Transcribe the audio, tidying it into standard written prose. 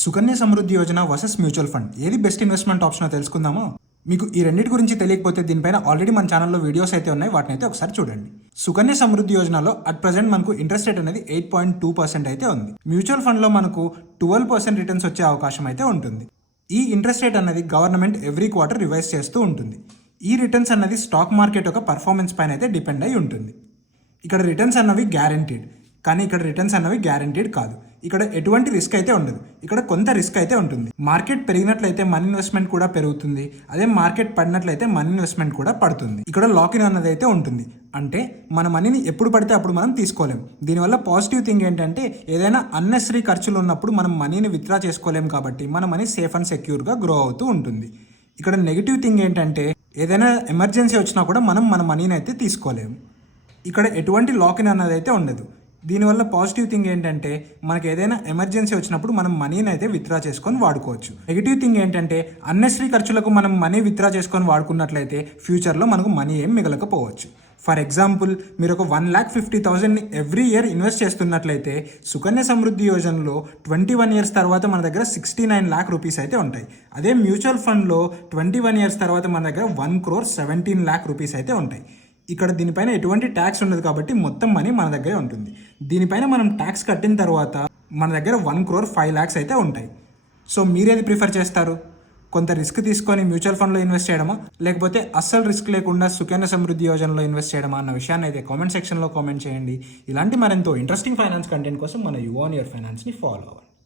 Sukanya Samriddhi Yojana versus mutual fund ఏది best investment option తెలుసుకుందామా? మీకు ఈ రెండింటి గురించి తెలియకపోతే దీనిపైన ఆల్రెడీ మన ఛానల్లో వీడియోస్ అయితే ఉన్నాయి, వాటిని అయితే ఒకసారి చూడండి. సుకన్య సమృద్ధి యోజనలో అట్ ప్రెజెంట్ మనకు ఇంట్రెస్ట్ రేట్ అనేది 8.2% అయితే ఉంది. మ్యూచువల్ ఫండ్లో మనకు 12% రిటర్న్స్ వచ్చే అవకాశం అయితే ఉంటుంది. ఈ ఇంట్రెస్ట్ రేట్ అనేది గవర్నమెంట్ ఎవ్రీ క్వార్టర్ రివైజ్ చేస్తూ ఉంటుంది. ఈ రిటర్న్స్ అన్నది స్టాక్ మార్కెట్ యొక్క పర్ఫార్మెన్స్ పైన అయితే డిపెండ్ అయి ఉంటుంది. ఇక్కడ రిటర్న్స్ అన్నవి గ్యారంటీడ్, కానీ ఇక్కడ రిటర్న్స్ అన్నవి గ్యారంటీడ్ కాదు. ఇక్కడ ఎటువంటి రిస్క్ అయితే ఉండదు, ఇక్కడ కొంత రిస్క్ అయితే ఉంటుంది. మార్కెట్ పెరిగినట్లయితే మనీ ఇన్వెస్ట్మెంట్ కూడా పెరుగుతుంది, అదే మార్కెట్ పడినట్లయితే మనీ ఇన్వెస్ట్మెంట్ కూడా పడుతుంది. ఇక్కడ లాక్-ఇన్ అన్నది అయితే ఉంటుంది, అంటే మన మనీని ఎప్పుడు పడితే అప్పుడు మనం తీసుకోలేం. దీనివల్ల పాజిటివ్ థింగ్ ఏంటంటే ఏదైనా అన్నెసరీ ఖర్చులు ఉన్నప్పుడు మనం మనీని విత్డ్రా చేసుకోలేం, కాబట్టి మన మనీ సేఫ్ అండ్ సెక్యూర్గా గ్రో అవుతూ ఉంటుంది. ఇక్కడ నెగిటివ్ థింగ్ ఏంటంటే ఏదైనా ఎమర్జెన్సీ వచ్చినా కూడా మనం మన మనీని అయితే తీసుకోలేము. ఇక్కడ ఎటువంటి లాక్-ఇన్ అన్నది అయితే ఉండదు. దీనివల్ల పాజిటివ్ థింగ్ ఏంటంటే మనకి ఏదైనా ఎమర్జెన్సీ వచ్చినప్పుడు మనం మనీని అయితే విత్డ్రా చేసుకొని వాడుకోవచ్చు. నెగిటివ్ థింగ్ ఏంటంటే అన్నెసరీ ఖర్చులకు మనం మనీ విత్డ్రా చేసుకొని వాడుకున్నట్లయితే ఫ్యూచర్లో మనకు మనీ ఏం మిగలకపోవచ్చు. ఫర్ ఎగ్జాంపుల్, మీరు ఒక 1,50,000ని ఎవ్రీ ఇయర్ ఇన్వెస్ట్ చేస్తున్నట్లయితే సుకన్య సమృద్ధి యోజనలో 21 ఇయర్స్ తర్వాత మన దగ్గర 69 lakh రూపీస్ అయితే ఉంటాయి. అదే మ్యూచువల్ ఫండ్లో 21 ఇయర్స్ తర్వాత మన దగ్గర 1,17 lakh రూపీస్ అయితే ఉంటాయి. ఇక్కడ దీనిపైన ఎటువంటి ట్యాక్స్ ఉండదు, కాబట్టి మొత్తం మనీ మన దగ్గరే ఉంటుంది. దీనిపైన మనం ట్యాక్స్ కట్టిన తర్వాత మన దగ్గర 1,05 lakhs అయితే ఉంటాయి. సో మీరేది ప్రిఫర్ చేస్తారు? కొంత రిస్క్ తీసుకొని మ్యూచువల్ ఫండ్లో ఇన్వెస్ట్ చేయడమా, లేకపోతే అస్సలు రిస్క్ లేకుండా సుకన్య సమృద్ధి యోజనలో ఇన్వెస్ట్ చేయడమా అన్న విషయాన్ని అయితే కామెంట్ సెక్షన్లో కామెంట్ చేయండి. ఇలాంటి మరెంతో ఇంట్రెస్టింగ్ ఫైనాన్స్ కంటెంట్ కోసం మన యు ఆన్ యువర్ ఫైనాన్స్ని ఫాలో అవ్వండి.